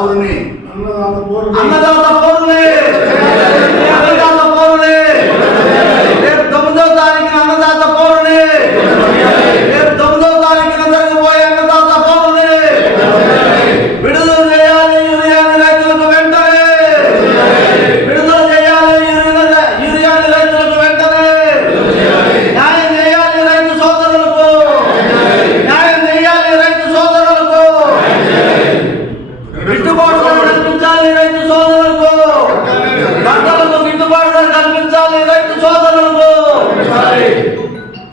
ಪೌರ್ಣಿ ಅನ್ನದಾತ ಪೌರ್ಣಿ ಅನ್ನದಾತ